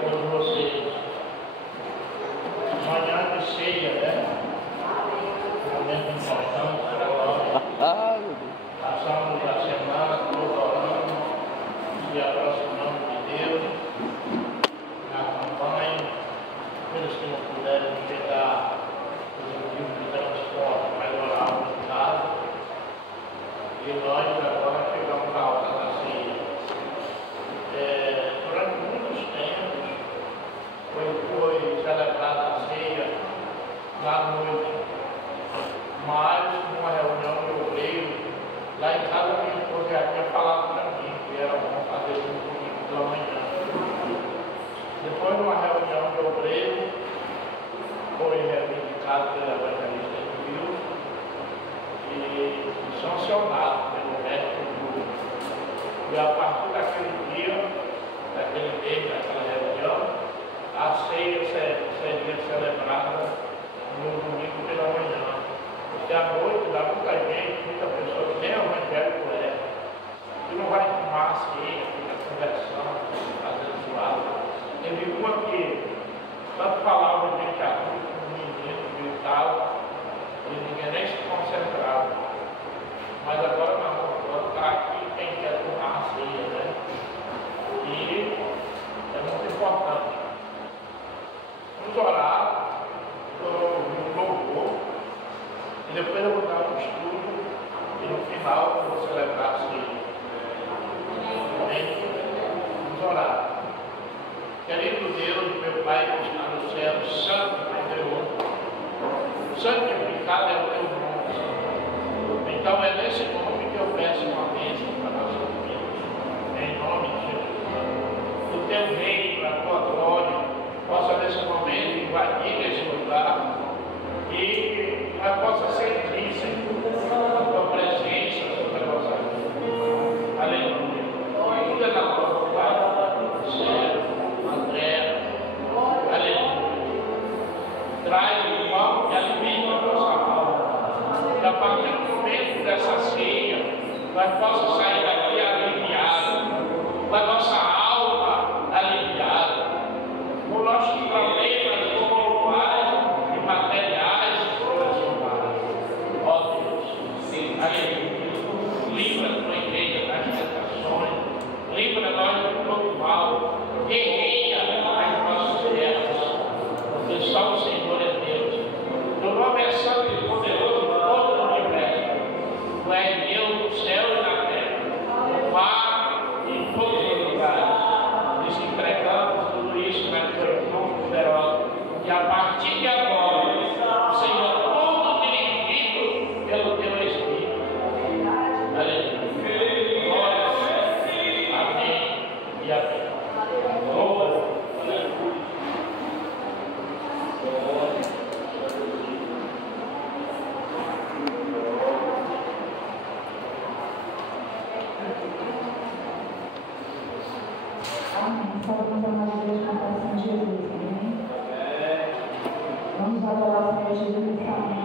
todos vocês. Amanhã de ceia, né? Momento importante para nós. Passamos a semana toda orando, se aproximando de Deus, na campanha, aqueles que não puderem chegar os motivos de transporte, mas orarmos em casa. E nós agora chegamos à hora da ceia. Durante muitos tempos foi celebrada a ceia na noite, mas numa reunião de obreiro, lá em casa minha esposa já tinha falado para mim que era bom fazer um domingo pela manhã. Depois de uma reunião de obreiro, foi reivindicado pela evangelista Will e sancionado pelo resto do grupo. E a partir daquele dia, daquele mês, daquela reunião, a ceia seria celebrada no domingo pela manhã. Porque à noite dá muita gente, muita pessoa que nem evangélico que não vai tomar a ceia, fica conversando, fazendo zoado. Teve uma que tanto falava de gente adulta, como menino, viu tal, e ninguém nem se concentrava. Mas agora não, agora está aqui quem quer tomar a ceia, né? E é muito importante. Vamos orar no louvor, e depois eu vou dar um estudo, e no final eu vou celebrar a ceia. Amém? Vamos orar. Querido Deus, meu Pai que está no céu, santo e poderoso, santificado é o teu nome, Senhor. Então é nesse nome que eu peço uma bênção para nossas vidas, em nome de Jesus. O teu reino, a tua glória, possa nesse momento invadir esse lugar e nós possa sentir, Senhor, a tua presença sobre a nossa vida. Aleluia. Tudo é na tua vontade, céu, na terra. Aleluia. Traz o pão que alimenta a nossa alma. E a partir do momento dessa ceia, nós possamos sair daqui aliviados, com a nossa alma aliviada, com nossos problemas espirituais e materiais transformados. Ó Deus, aleluia. Livra a tua igreja das tentações, livra nós de todo mal, guerreia as nossas guerras, porque só o Senhor é Deus. Teu nome é santo e poderoso em todo o universo. Tu és Deus no céu e na terra, no mar e em todos os lugares. Nós entregamos tudo isso na tua mão poderosa. E a partir de agora, o Senhor, todo dirigido pelo teu Espírito. Aleluia. Glória a Deus. Amém e amém. Glória. Amém. Falamos a nós Deus com a coração de Jesus. Amém. Vamos adorar o Senhor Jesus nessa manhã.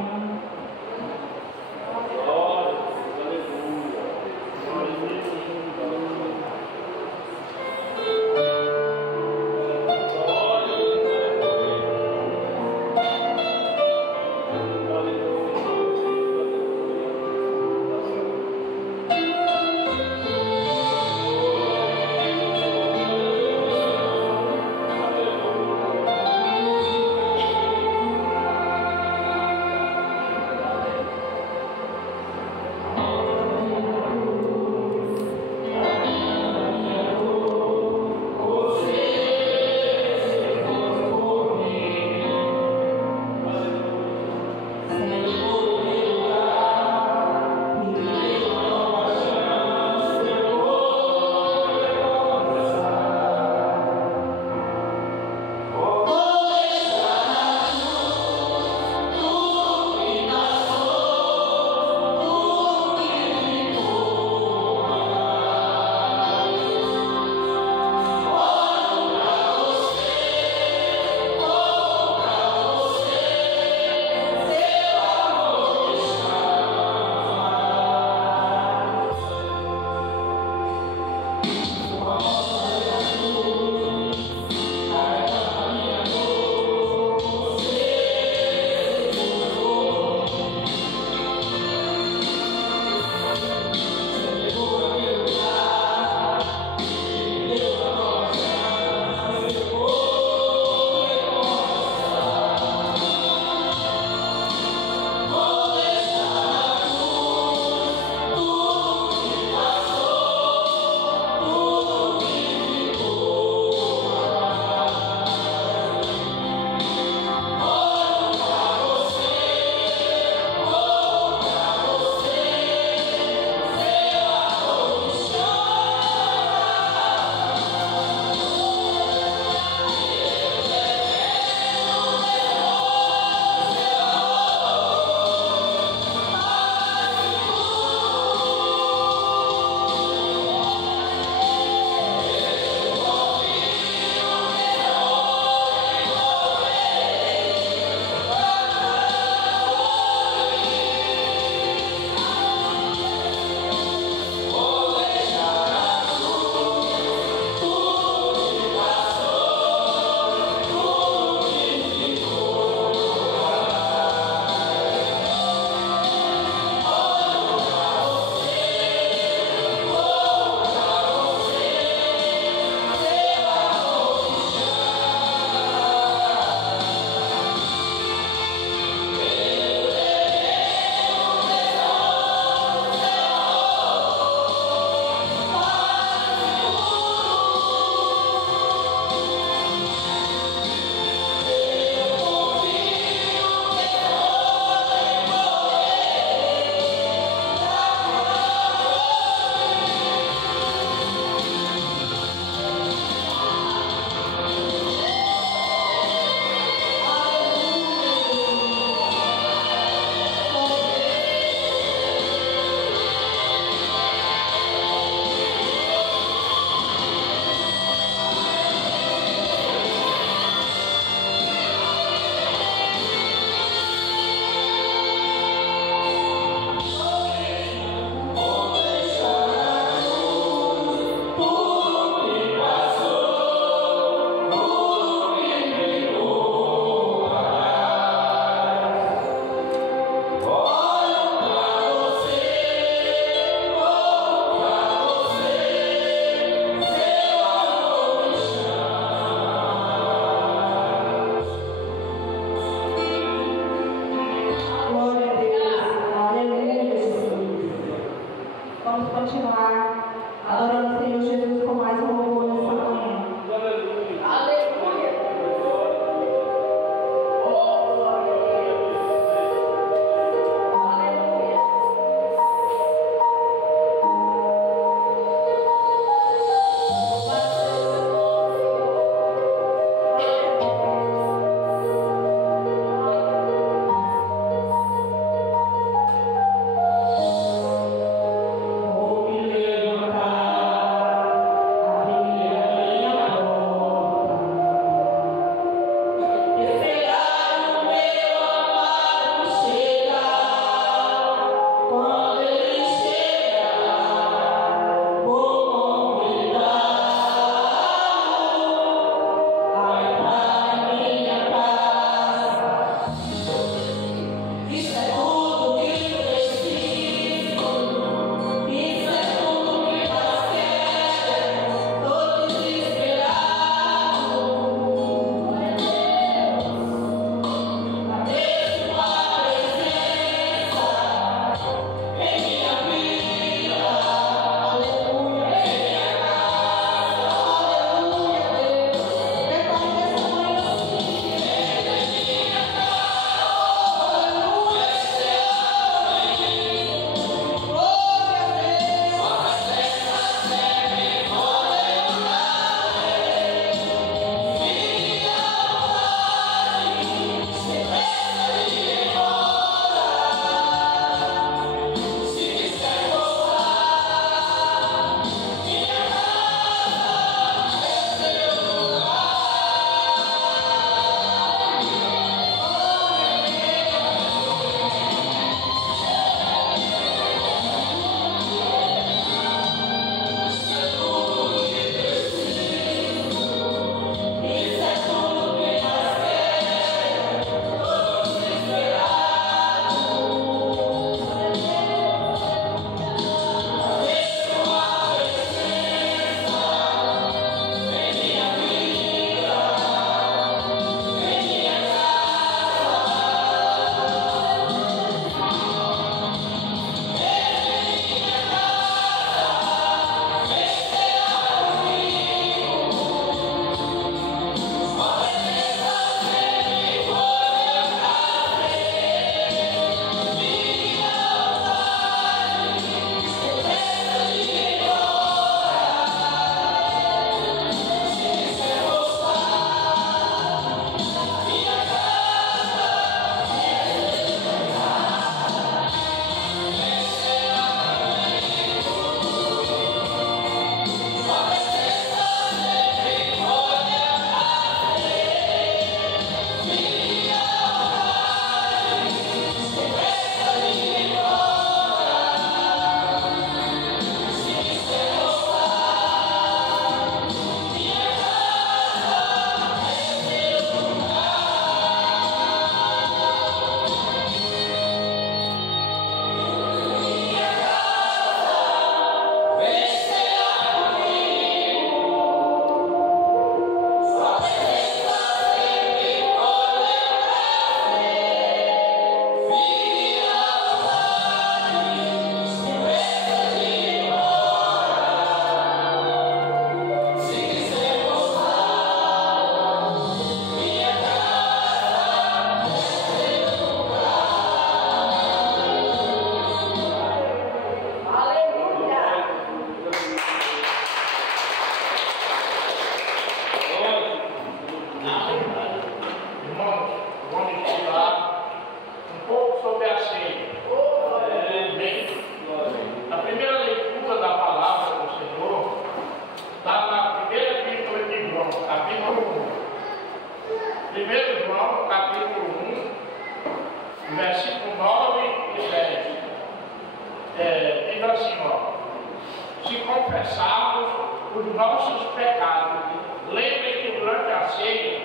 confessarmos os nossos pecados. Lembrem que durante a ceia,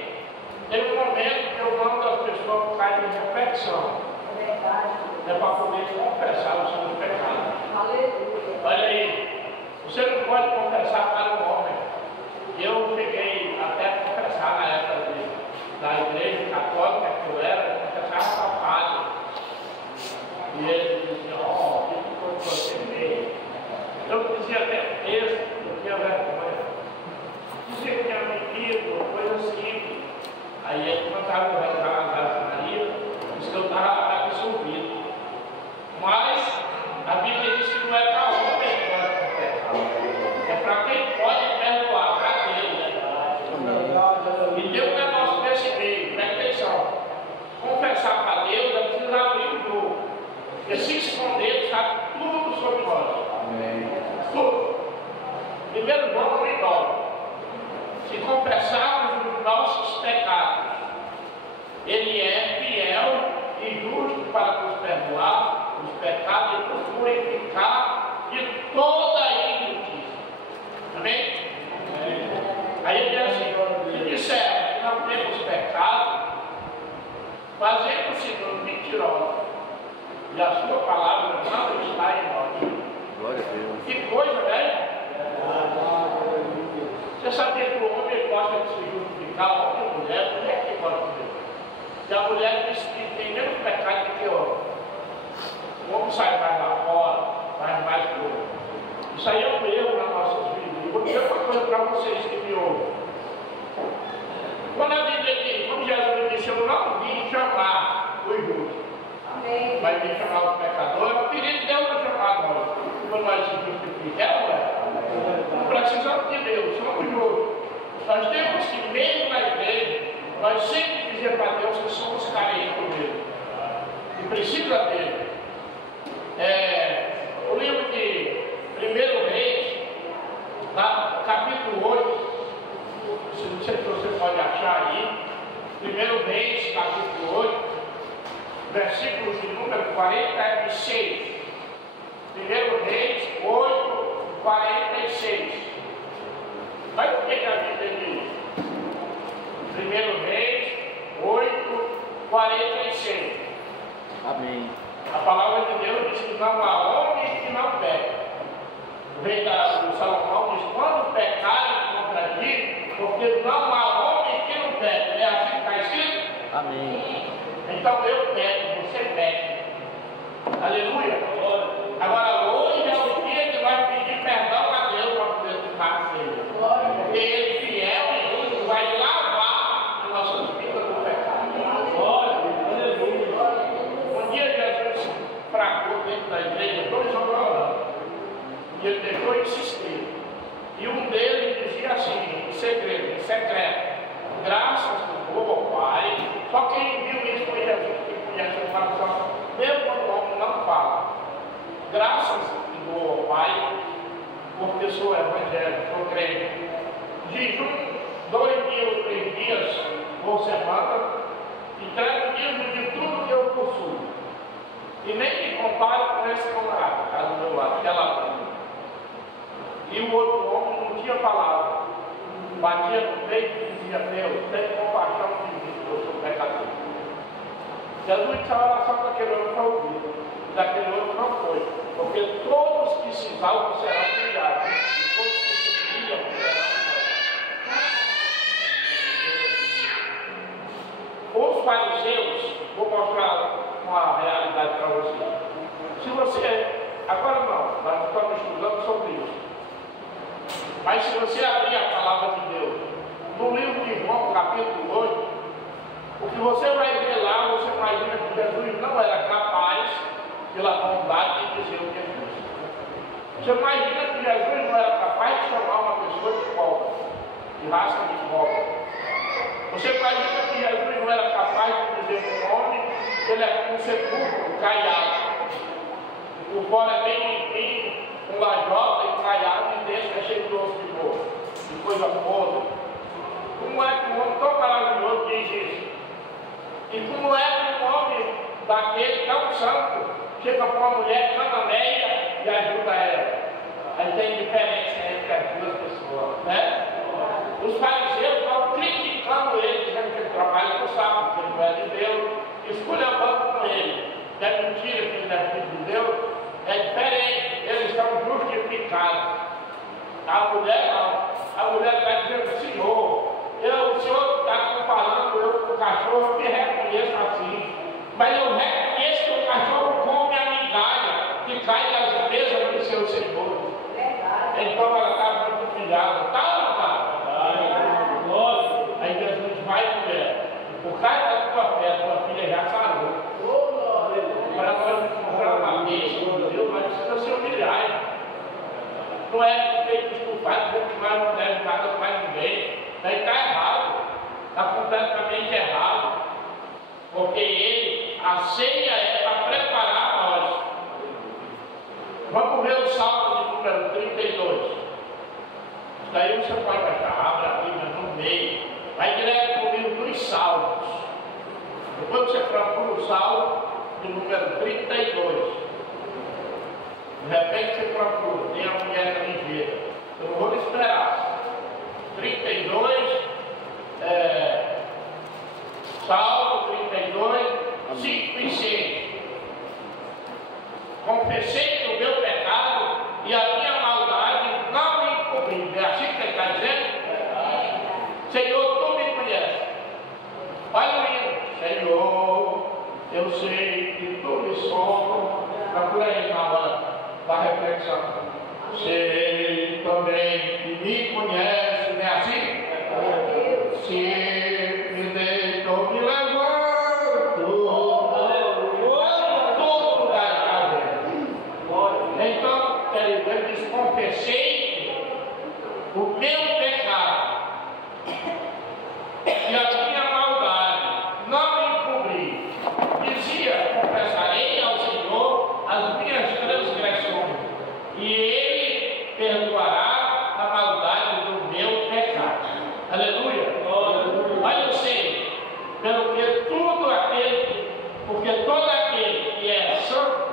tem um momento que eu mando as pessoas ficarem em reflexão. É para poder confessar os seus pecados. Olha aí, você não pode confessar para o homem. Eu cheguei até a confessar na época da igreja católica que eu era, confessar para o padre. E ele dizia, ó, que foi que você fez? Eu dizia até texto, eu tinha vergonha. Dizia que tinha mentido, coisa assim. Aí ele cantava o rezar na Ave Maria, disse que eu estava absolvido. Mas a Bíblia diz que não é para homem que pode confessar. É para quem pode perdoar, para Deus. E tem um negócio desse meio, presta atenção. Confessar para Deus é preciso abrir o jogo. Porque se esconder, sabe tudo sobre nós. Tudo. Primeiro João 3:9. Se confessarmos os nossos pecados, Ele é fiel e justo para nos perdoar os pecados e nos purificar de toda a injustiça. Amém? Aí ele diz assim, se disser que não temos pecado, fazemos-nos mentirosos, e a sua palavra não está em nós. Glória a Deus. Que coisa, né? Você sabia que o homem gosta de se justificar, o homem e a mulher que gosta de Deus. E a mulher diz que tem menos pecado do que o homem. O homem sai mais lá fora, faz mais coisa. Isso aí é um erro nas nossas vidas. Vou dizer uma coisa para vocês que me ouvem. Quando a Bíblia diz, quando Jesus disse, eu não vim chamar os justos, vai vir chamar os pecadores, o filho de Deus vai chamar nós. Quando nós se justificamos, não precisamos de Deus, somos justos. Nós temos que, mesmo na igreja, nós sempre dizer para Deus que somos carentes dele. E precisa dele. O livro de 1 Reis, capítulo 8, não sei se você pode achar aí, 1 Reis, capítulo 8, versículo de número 46. 1 Reis 8, 46. Olha o que a Bíblia diz. 1 Reis 8, 46. Amém. A palavra de Deus diz que não há homem que não peca. O rei do Salomão diz, quando pecarem contra ti, porque não há homem que não peca. É assim que está escrito? Amém. Então eu peco, você peca. Aleluia. Agora hoje é o dia que nós pedir perdão a Deus para poder ficar ceia. Porque Ele fiel e justo vai lavar as nossas vidas do pecado. Um dia Jesus fragou dentro da igreja 2 homens orando. E ele deixou insistir. E um deles dizia assim, em segredo, em secreto, graças ao Pai. Só quem viu isso foi Jesus, que conhece o coração, mesmo quando o homem não fala. Graças ao Pai, porque sou evangélico, sou crente. Jejum 2 dias ou 3 dias por semana, e entrego dízimo de tudo que eu possuo. E nem me comparo com esse camarada que está do meu lado, que é ladrão. E o outro homem não tinha palavra. Batia no peito e dizia, Deus, tem compaixão de mim, eu sou pecador. Jesus disse a oração daquele homem foi ouvida. Daquele outro não foi. Porque todos que se exaltam serão humilhados. E todos que se humilham serão humilhados. Os fariseus, vou mostrar uma realidade para você. Se você, agora não, nós estamos estudando sobre isso. Mas se você abrir a palavra de Deus, no livro de João, capítulo 8, o que você vai ver lá, você imagina que Jesus não era capaz, pela bondade, de dizer o que ele disse. Você imagina que Jesus não era capaz de chamar uma pessoa de cobra, de raça de cobra. Você imagina que Jesus não era capaz de dizer para um homem que ele é como um sepulcro, caiado. Por fora é bem limpinho, com lajota e caiado, e dentro é cheio de osso de morro, de coisa podre. Como é que um homem tão maravilhoso diz isso? E como é que um homem daquele tão santo chega para uma mulher cananeia e ajuda ela? Aí tem diferença entre as duas pessoas, né? Os fariseus estão criticando ele, dizendo que ele trabalha no sábado, que ele não é de Deus, esculhambando com ele. É mentira que ele é filho de Deus, é diferente, eles são justificados. A mulher não, a mulher está dizendo, Senhor, o Senhor está falando, o cachorro me reconheço assim, mas eu reconheço que o cachorro come a migalha que cai das mesas do seu Senhor. Então ela está muito pilhada, tá ou não está? Aí Jesus vai, mulher, por causa da tua fé, tua filha já sarou. Para nós encontrar uma bênção de Deus, nós precisamos se humilhar. Não é feito estufado, dizer que nós não devemos nada para ninguém. Daí está errado, está completamente errado. Porque a ceia é para preparar nós. Vamos ver o Salmo de número 32. Isso daí você pode achar, abre a Bíblia no meio. Vai direto comigo nos Salmos. Depois você procura o Salmo de número 32. De repente você procura, tem a mulher da ligeira. Eu não vou esperar. 32, Salmo 32, 5 e 6. Confessei o meu pecado e a minha maldade não me encobriu. É assim que ele está dizendo? Senhor, tu me conheces. Olha o hino. Senhor, eu sei que tu me sondas. Procura aí na hora da reflexão. Sei também que me conhece, não é assim? Se me deito, me levanto, todo lugar está vendo. Então, querido, ele diz: confessei o meu pecado e a minha maldade, não me encobri. Dizia: confessarei ao Senhor as minhas transgressões, e Ele perdoará a maldade do meu pecado. Aleluia. Olha, eu sei, porque todo aquele que é santo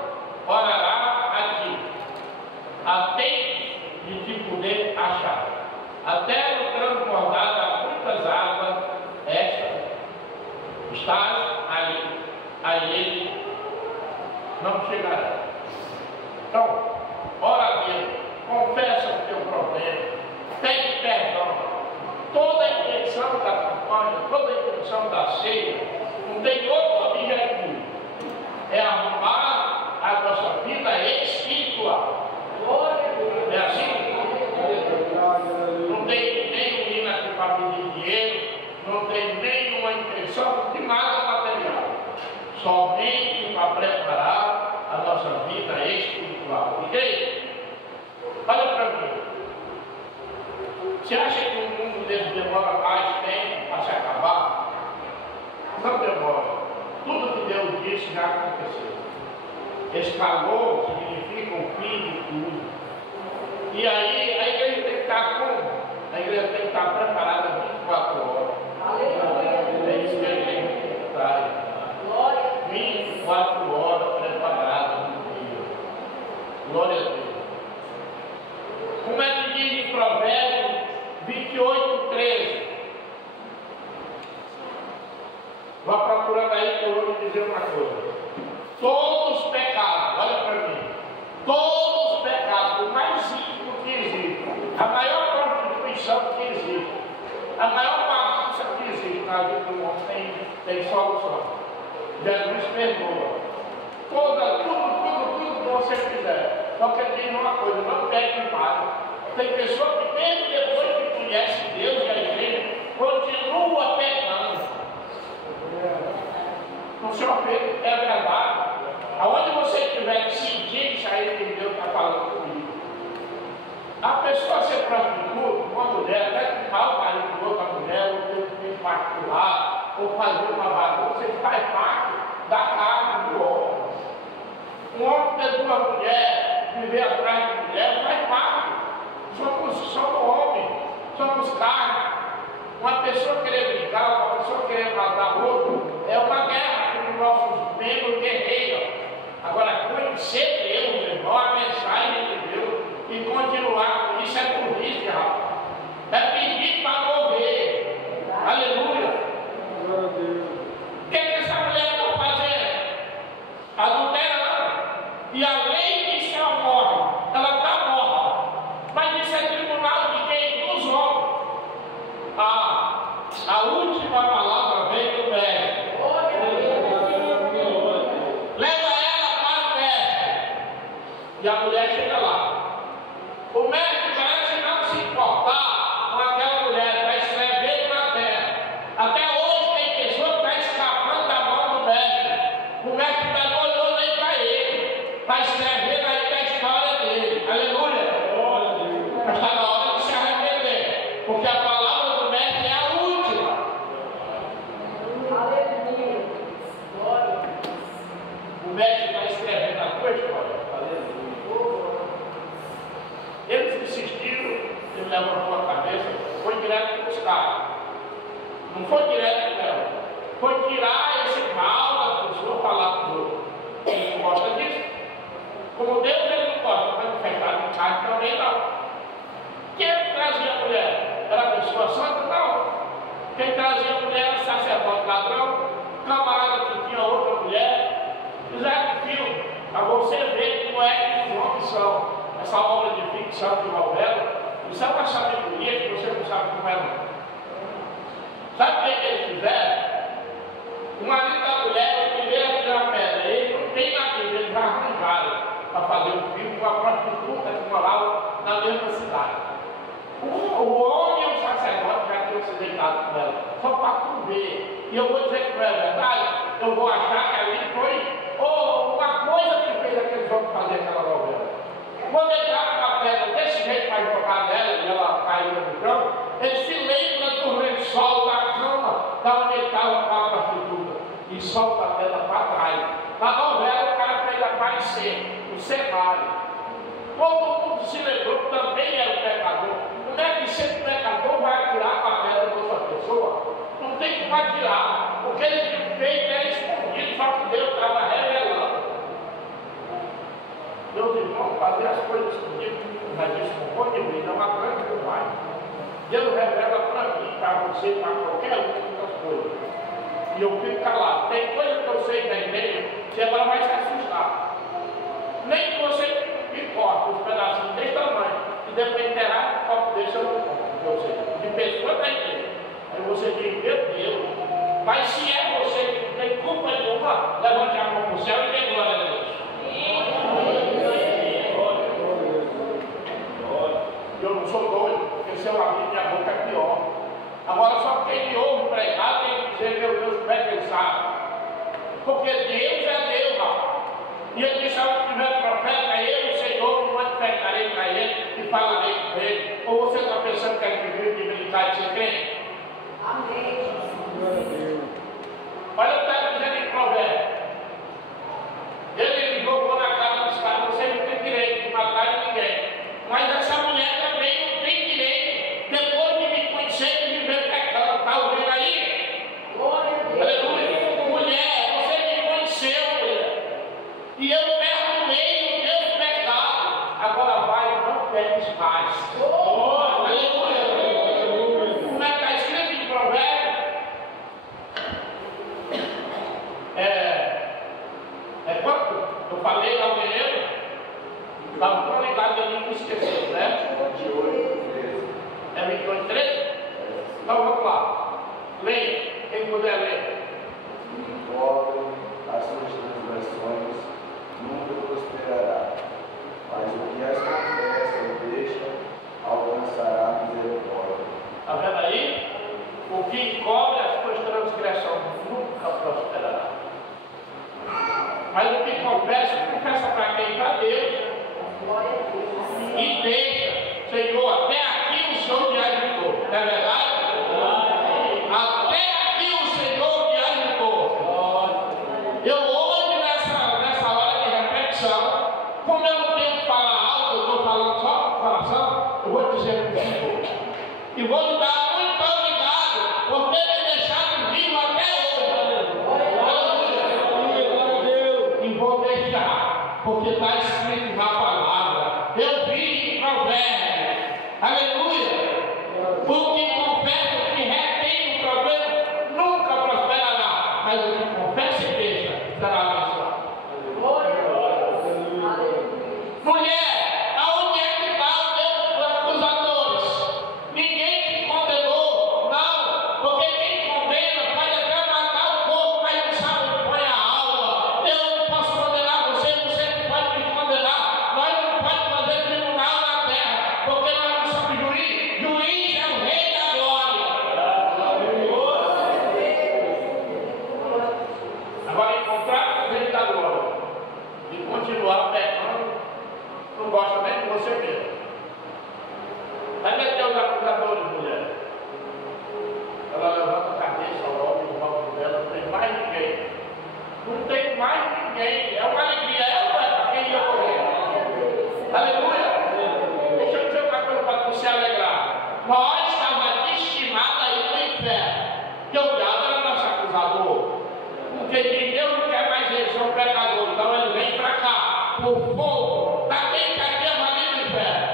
orará a ti, até de te poder achar. Até no transbordar das muitas águas, estás ali, a ele não chegará. Então, ora a Deus, confessa o teu problema, pede perdão. Toda a intenção da campanha, toda a intenção da ceia, não tem outro objetivo. É arrumar a nossa vida espiritual. É assim? Não tem nem ir aqui para pedir dinheiro, não tem nenhuma intenção de nada material. Somente para preparar a nossa vida espiritual. Ok? Olha para mim. Você acha que o mundo dele demora mais tempo para se acabar? Não demora. Tudo que Deus disse já aconteceu. Escalou significa o fim de tudo. E aí a igreja tem que estar como? A igreja tem que estar preparada 24 horas. É isso que a igreja tem que estar. 24 horas preparada no dia. Glória a Deus. Como é que diz em Provérbios 28:13? Vá procurando aí que eu vou lhe dizer uma coisa. Todos os pecados, olha para mim, todos os pecados, o mais íntimo que existe, a maior constituição que existe, a maior bagunça que existe na vida do homem tem solução. Jesus perdoa. Tudo que você fizer. Só que ele diz uma coisa: não pegue mais. Tem pessoa que mesmo depois que conhece Deus e a igreja, continua pecando. Não se ofende, é verdade. Aonde você estiver sentindo isso aí que Deus está falando comigo. A pessoa ser prostituta, uma mulher, até que mal o marido de outra mulher, ou ter um particular, ou fazer uma bagunça, ele faz parte da carne do homem. Um homem ter uma mulher, viver atrás de mulher, faz parte. Somos homens, somos carne. Uma pessoa querer brincar, uma pessoa querer matar outro, é uma guerra que os nossos membros guerreiam. Agora, conhecer Deus, meu irmão, a mensagem de Deus, e continuar A última palavra vem do médico. Leva ela para o médico. E a mulher chega lá. O médico parece não se importar com aquela mulher, vai escrever na terra. Até hoje tem pessoa que está escapando da mão do médico. O médico não olhou nem para ele. Está escrevendo aí da história dele. Aleluia. Mas está na hora de se arrepender. Porque a palavra do médico é a última. O médico está escrevendo a tua história. Eles insistiram, ele levantou a cabeça, foi direto para os caras. Não foi direto para ela. Foi tirar esse mal da pessoa, falar para os outros. Ele não gosta disso. Como Deus ele não gosta, mas fechar no carro também não. Quem trazia a mulher? Era a pessoa santa? Não. Quem trazia a mulher era sacerdote ladrão, camarada que tinha outra mulher. Fizeram um filme, para você ver como é que os homens são. Essa obra de ficção de novela, isso é uma sabedoria que você não sabe como é não. Sabe o que eles fizeram? O marido da mulher, o primeiro a tirar a pedra, ele não tem na vida, eles arranjaram para fazer um filme com a prostituta que morava na mesma cidade. O homem e o sacerdote já tinham se deitado com ela, só para tu ver. E eu vou dizer que não é verdade, eu vou achar que ali foi uma coisa que fez aqueles homens fazer aquela novela. Quando ele estava com a pedra desse jeito para jogar nela e ela caiu no chão, ele se lembra do lençol da cama, da onde ele estava com a prostituta, e solta a pedra para trás. Na novela o cara fez aparecer o cenário. Todo mundo se lembrou que também era o pecador. Como é que ser pecador vai atirar com a pedra de outra pessoa? Não tem como atirar, porque ele tinha feito era escondido, só que Deus estava revelando. Meus irmãos, fazer as coisas comigo, mas isso não pode vir, não aprende demais. Deus revela para mim, para você, para qualquer um das coisas. E eu fico calado. Tem coisa que eu sei da igreja, você agora vai se assustar. Nem que você me corte os pedacinhos desse tamanho, e depois enterrar o copo desse eu não conto, de pessoa da igreja. Aí você diz, meu Deus, mas se é você que não tem culpa nenhuma, levante a mão para o céu e dê glória a Deus. Eu não sou doido, porque se eu abrir minha boca é pior. Agora só quem me ouve pregar tem que dizer, meu Deus, como é que ele sabe? Porque Deus é Deus, rapaz. E ele disse, se eu tiver profeta, eu, o Senhor, me manifestarei para ele e falarei com ele. Ou você está pensando que ele vive de militar de ser crente? Amém. Olha o que está dizendo em Provérbios. Ele jogou na cara dos caras, você não tem direito de matar ninguém. Mas essa mulher também não tem direito, depois de me conhecer, de viver pecando. Está ouvindo aí? Aleluia. Mulher, você me conheceu, mulher. E eu perdoei o teu pecado. Agora vai e não peques mais. Aleluia. Como é que está escrito em Provérbios? Quanto? Eu falei ao menino? Estava tão ligado ali que esqueceu, né? É 28, 13? Então vamos lá. Leia, quem puder ler. Encobre as suas transgressões, nunca prosperará. Mas o que as confessa e deixa, alcançará misericórdia. Está vendo aí? O que encobre as suas transgressões nunca prosperará. Mas o que confessa para quem? Para Deus. E deixa, Senhor, até aqui o Senhor me ajudou. Não é verdade? Até aqui o Senhor me ajudou. Eu hoje, nessa hora de reflexão, como eu não tenho que falar alto, eu estou falando só com o coração, eu vou dizer para o Senhor. E vou lhe dar muito obrigado por ter me deixado vivo até hoje. E vou deixar, porque está escrito na palavra. Eu vi em Provérbios. Aleluia. Porque Não tem mais ninguém. É uma alegria, para quem ia morrer. Aleluia. Deixa eu dizer uma coisa para tu se alegrar. Nós estávamos estimados aí no inferno. Que o diabo era nosso acusador. Porque quem Deus não quer mais eles, são pecadores. Então ele vem para cá, por fogo, daquele que aqui ali no inferno.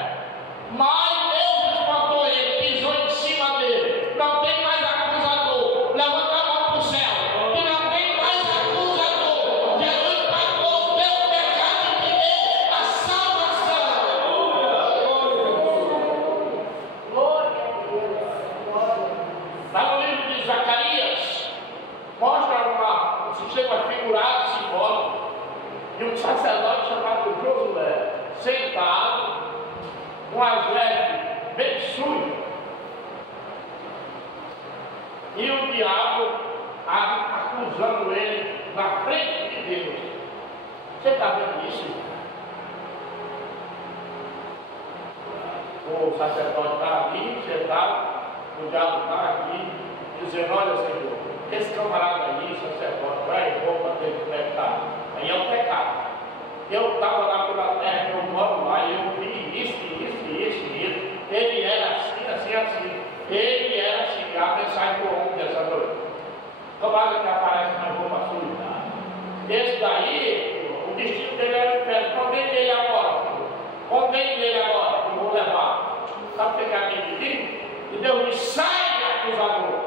Mas Deus espantou ele, pisou em cima dele. Não tem mais acusador. Levanta a mão para o céu. Que não tem mais acusador. Jesus pagou o teu pecado e te deu a salvação. Glória a Deus. Lá no livro de Zacarias, mostra um sistema figurado, simbólico, de um sacerdote chamado Josué, sentado, com as vestes bem sujas, e o diabo acusando ele na frente de Deus. Você está vendo isso? O sacerdote está ali, sentado, o diabo está aqui, dizendo: olha, Senhor, esse camarada aí, sacerdote, vai roupa dele, como é que está? Aí é o pecado. Eu estava lá pela terra, eu moro lá, e eu vi isso. Ele era assim. Ele era assim. A mensagem do homem dessa noite. Camarada que aparece na roupa suja. Esse daí, o destino dele era o inferno. Condene ele agora, Senhor. Condene ele agora, que eu vou levar. Sabe o que é a minha vida? E Deus diz: sai, acusador.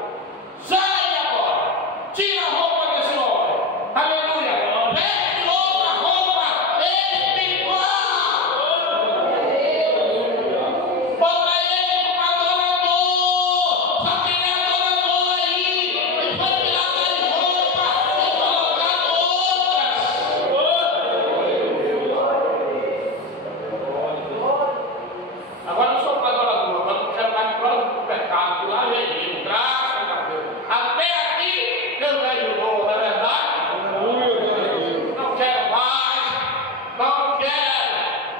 Sai agora. Tira a roupa desse homem. Aleluia. Veste outra roupa espiritual. Bota ele como adorador. Só quem é adorador aí. Ele foi tirar das roupas e colocar outras. Agora eu sou um adorador. Agora não quero mais próximo do pecado. Lá vem ele. Graças a Deus. Até aqui Deus me ajudou, não é verdade? Não quero mais, não quero.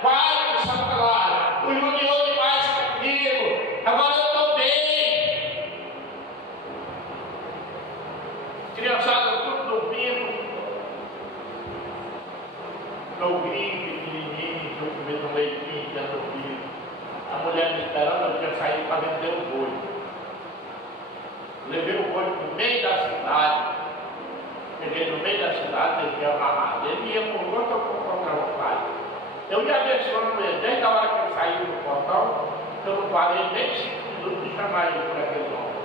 Vai para Satanás. O judiou demais comigo. Agora eu estou bem. Criançada, tudo dormindo. Novinho, pequenininho, eu comendo um leitinho, já dormindo. A mulher me esperando, eu tinha saído para vender o boi. Levei o boi no meio da cidade. Cheguei no meio da cidade, deixei amarrado. Ele ia por outro ou por outra vontade. Eu ia abençoando ele. Desde a hora que ele saiu do portão, eu não parei nem 5 minutos de chamar ele por aquele nome.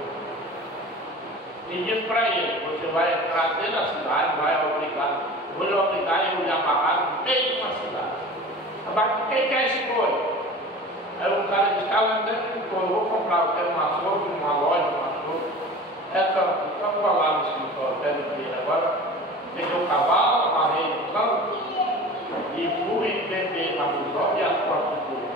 E disse para ele: você vai entrar dentro da cidade, vai obrigar. Vou lhe obrigar a eu lhe amarrar no meio de uma cidade. Mas quem quer esse boi? Aí o cara disse: cara, eu vou comprar, eu quero um açougue, uma loja, um açougue. Só vou lá no escritório, pé do dia. Agora, peguei o cavalo, amarrei no campo e fui vender a busão e as próprias do boi.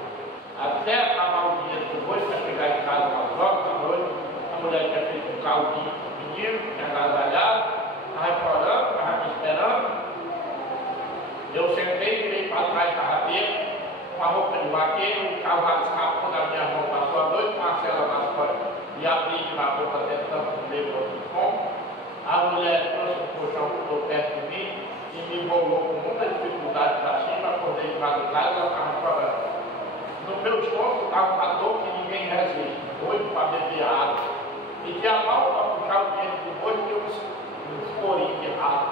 Até acabar o dinheiro do boi, para chegar em casa umas horas da noite, a mulher tinha feito um caldinho para o menino, tinha agasalhado, estava chorando, estava me esperando. Eu sentei, virei para trás da rabeira, com a roupa de vaqueiro, o cavalo escapou da minha mão, passou a noite com a cela nas costas e abri na boca tentando comer outro pão. A mulher trouxe um puxão que ficou perto de mim e me enrolou com muita dificuldade para cima, acordei de madrugada e ela estava chorando. No meu estômago estava uma dor que ninguém resiste, doido para beber água. E tinha mal para puxar o dinheiro do boi, que eu escorinho de errado.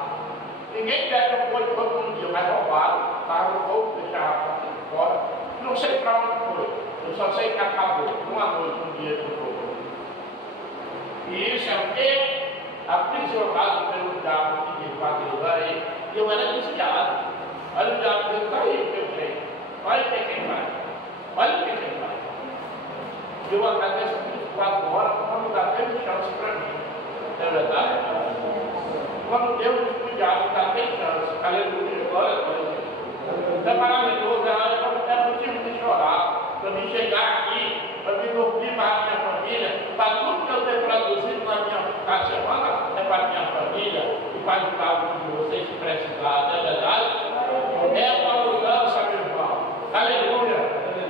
Ninguém pega o boi todo dia, mas roubaram, estava no bolso, deixaram a conta de fora. Não sei para onde foi, eu só sei que acabou, uma noite, um dia que eu. E isso é o quê? Aprisionado pelo diabo que me invadiu aí. Eu era desviado. Olha o diabo dele, está aí, meu jeito. Olha o que quem faz. Olha o que quem faz. Eu agradeço 24 horas quando dá tempo chance para mim. Não é verdade? Quando Deus diz para o diabo, dá tempo chance. Aleluia, glória a Deus. É maravilhoso, é motivo de chorar. Para mim chegar aqui, para me dormir para a minha família, para tudo que eu tenho produzido na minha semana, é para a minha família e para ajudar alguns de vocês que precisarem, não é verdade? É uma mudança, meu irmão. Aleluia.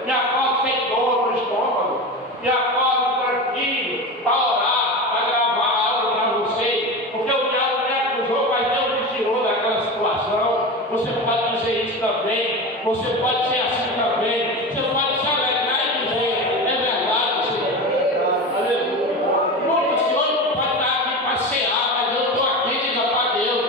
Me acordo sem dor no estômago, me acordo tranquilo para orar, para gravar algo para vocês, porque o diabo me acusou, mas Deus me tirou da Você pode ser assim também. Você pode se alegrar e dizer: é verdade, Senhor. Aleluia. Muitos senhores não podem estar aqui para cear, mas eu estou aqui, diga para Deus.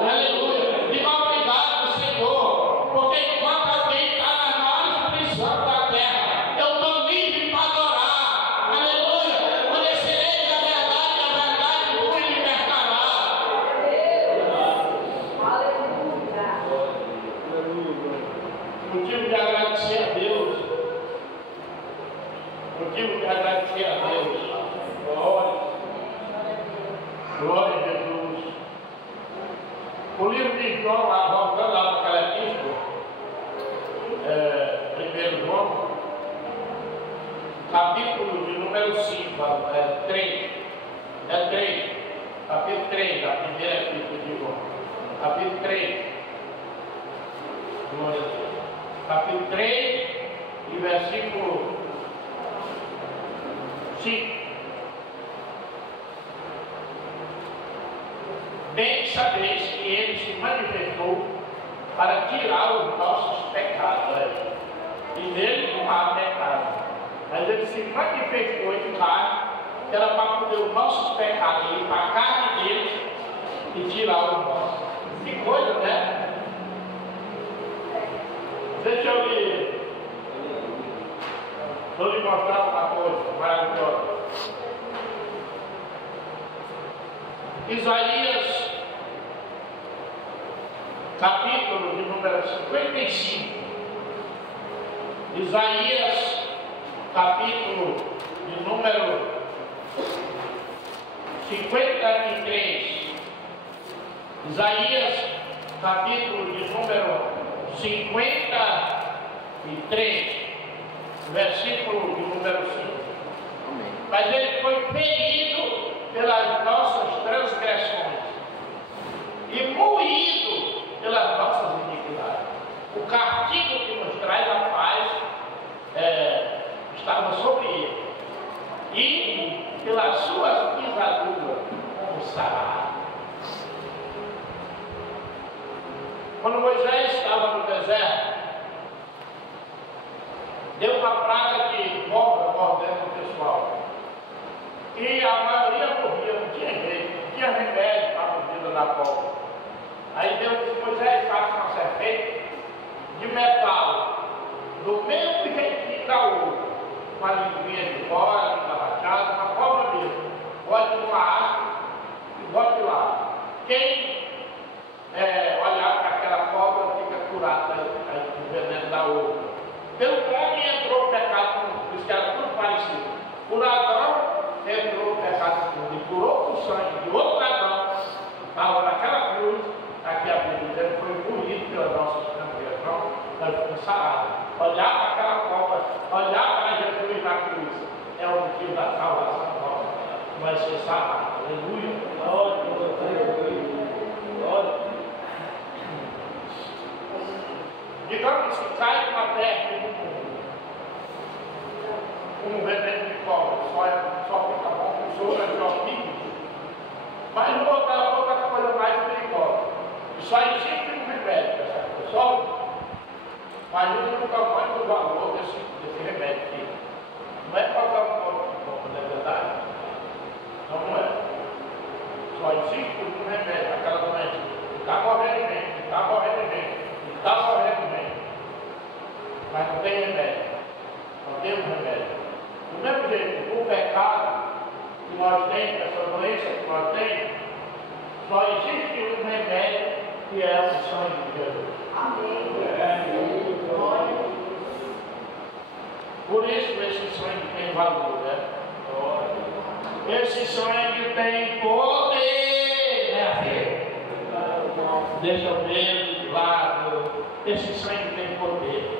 Aleluia. Diga obrigado, Senhor. Porque enquanto alguém está nas maiores prisões da terra, eu estou livre para adorar. Aleluia. Conhecereis a verdade vos libertará. Motivo de agradecer a Deus. Motivo de agradecer a Deus. Glória a Jesus. O livro de João, lá, voltando lá para aquela epístola, 1 João, capítulo de número 5, 3. É 3. Capítulo 3, da primeira epístola de João. Capítulo 3. Glória a Deus. Capítulo 3 e versículo 5. Bem sabeis que ele se manifestou para tirar os nossos pecados, e nele não há pecado. Mas ele se manifestou em carne, que era para poder os nossos pecados ir para a carne dele e tirar os nossos. Que coisa, né? Deixa eu lhe mostrar uma coisa maravilhosa. Isaías, capítulo de número 55. Isaías, capítulo de número 53. Isaías, capítulo de número 53, versículo de número 5. Amém. Mas ele foi ferido pelas nossas transgressões e moído pelas nossas iniquidades. O castigo que nos traz a paz estava sobre ele, e pelas suas pisaduras fomos sarados. Quando Moisés estava no deserto, deu uma praga de cobra mordendo o pessoal. E a maioria morria, não tinha jeito, não tinha remédio para a mordida da cobra. Aí Deus disse: Moisés, faça uma serpente de metal, do mesmo jeitinho da outra, com a linguinha de fora, língua rachada, uma cobra mesmo. Bote numa haste e bote lá. Quem olhar para aquela cobra fica curado do veneno da outra. Pelo homem entrou o pecado, por isso que era tudo parecido. Por Adão entrou o pecado e curou o sangue de outro Adão, estava naquela cruz. Aqui a Bíblia ele foi engolido pelas nossas transgressões, nós fomos sarados. Olhar para aquela cobra, olhar para Jesus na cruz, é o motivo da salvação nossa. Vai ser sarado. Aleluia. Glória, glória. Digamos que cai uma terra um veneno de cobra, só fica bom, o soro é horrível. Mas outra coisa mais perigosa. Só existe um remédio, só. Mas eu nunca mais o valor desse remédio aqui. Não é qualquer coisa, não é verdade? Não é. Só existe um remédio, aquela doença. Está morrendo bem, está morrendo bem, está morrendo bem. Mas não tem remédio. Não tem um remédio. Do mesmo jeito, o pecado que nós temos, essa doença que nós temos, só existe um remédio, que é o sangue de Jesus. Amém. Por isso esse sangue tem valor, né? Esse sangue tem poder, né? Deixa eu ver de lado. Esse sangue tem poder.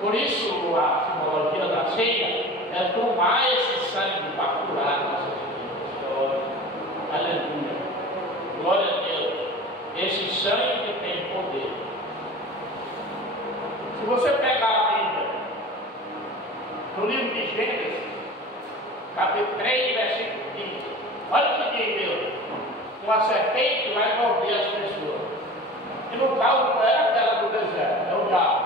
Por isso a simbologia da ceia é tomar esse sangue para curar nossas vidas. Aleluia. Glória a Deus. Esse sangue tem poder. Se você pegar a Bíblia, no livro de Gênesis, capítulo 3, versículo 15, olha o que diz Deus: uma serpente vai morder as pessoas. que no caso não era aquela do deserto, é o diabo.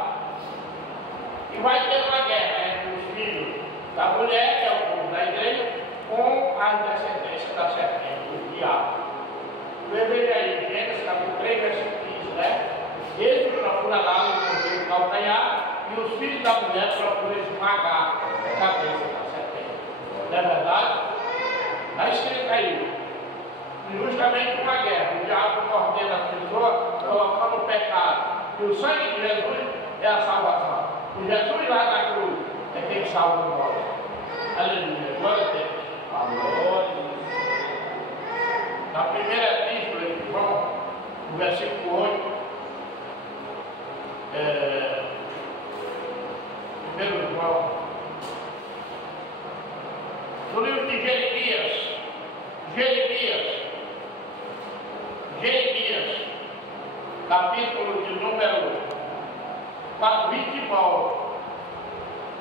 E vai ter uma guerra entre os filhos da mulher, que é o povo da igreja, com a descendência da serpente, o diabo. Veja aí, Gênesis capítulo 3, versículo 15, né? Ele procura lá no cordeiro calcanhar e os filhos da mulher procuram esmagar a cabeça da serpente. Não é verdade? Está escrito aí. Justamente uma guerra. O diabo ordena a pessoa colocando o pecado. E o sangue de Jesus é a salvação. O Jesus lá na cruz é quem salva o nosso. Aleluia. Glória a Deus. Amém. Na primeira epístola de João, no versículo 8, primeiro João, no livro de Jeremias, capítulo de número 29,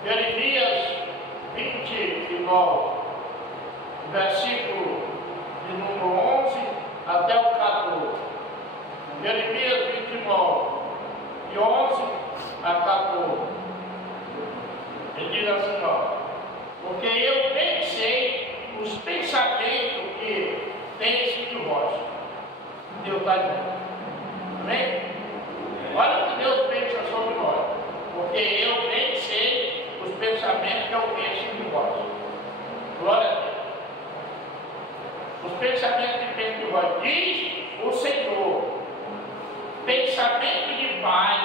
Jeremias 29, versículo de número 11 até o 14. Jeremias 29, de 11 a 14. Ele diz assim, ó: porque eu bem sei os pensamentos que tens de vós. Deus está dizendo. Amém? Olha o que Deus pensa sobre nós. Porque eu bem sei os pensamentos que eu penso de vós. Glória a Deus. Os pensamentos que penso de vós, diz o Senhor, pensamento de paz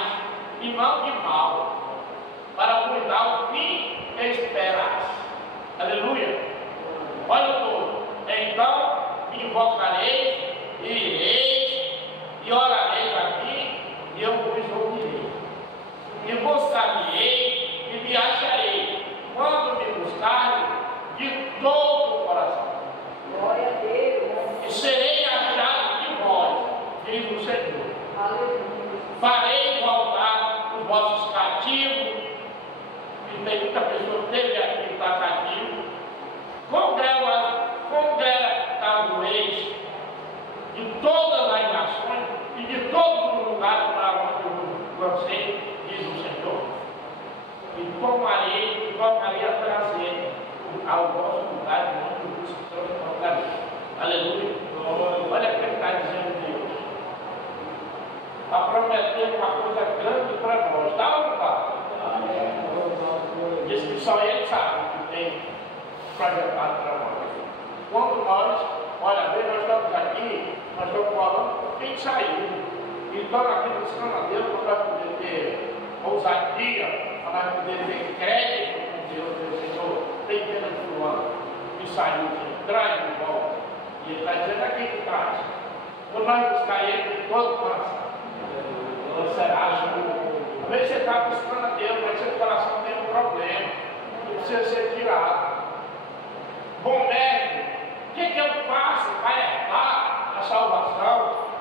e não de mal, para vos dar o fim que esperais. Aleluia. Olha todo. Então invocareis e ireis e orareis a mim e eu vos ouvirei. E buscar-me-ei e me acharei quando me buscarem de todo o coração. Glória a Deus. E serei achado de vós, diz o Senhor. Aleluia. Farei voltar os vossos cativos. E tem muita pessoa que teve aqui que está cativo. Congregareis de todas as nações e de todos os lugares para onde eu lancei, diz o Senhor. E tornarei a trazer ao vosso lugar de onde vos transportarei. Aleluia. Olha o que ele está dizendo Deus. Está prometendo uma coisa grande para nós. Está ou não está? Diz que só Ele sabe o que tem projetado para nós. Quando nós, olha bem, nós estamos aqui, nós estamos falando com quem saiu. Então, aqui buscando a Deus, para nós poder ter ousadia, para nós poder ter crédito com Deus, Senhor, tem pena de fulano, que saiu, que traz de volta. E Ele está dizendo aqui que traz. Quando nós buscar Ele de todo o coração, você acha? Às vezes você está buscando a Deus, mas seu coração tem um problema, que precisa ser tirado. Bom mestre, o que eu faço para herdar a salvação?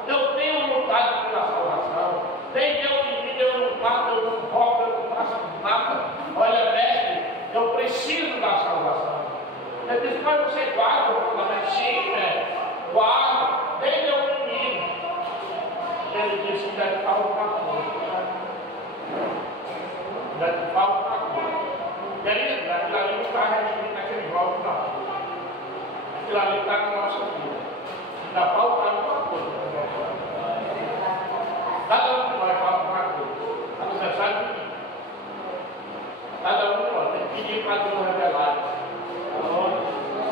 Eu tenho lutado pela salvação. Tem Deus em mim, eu não mato, eu não roubo, eu não faço nada. Olha, mestre, eu preciso da salvação. Ele diz, mas você guarda o fundamento? Sim, mestre, guarda, tem Deus em mim. Ele disse que já te falta uma coisa. Já te falta uma coisa. Querido, aquilo ali não está registrado naquele jogo, não. Aquilo ali está na nossa vida. Ainda falta alguma coisa. Cada um de nós falta uma coisa. A começar de mim. Cada um de nós tem que pedir para Deus revelar.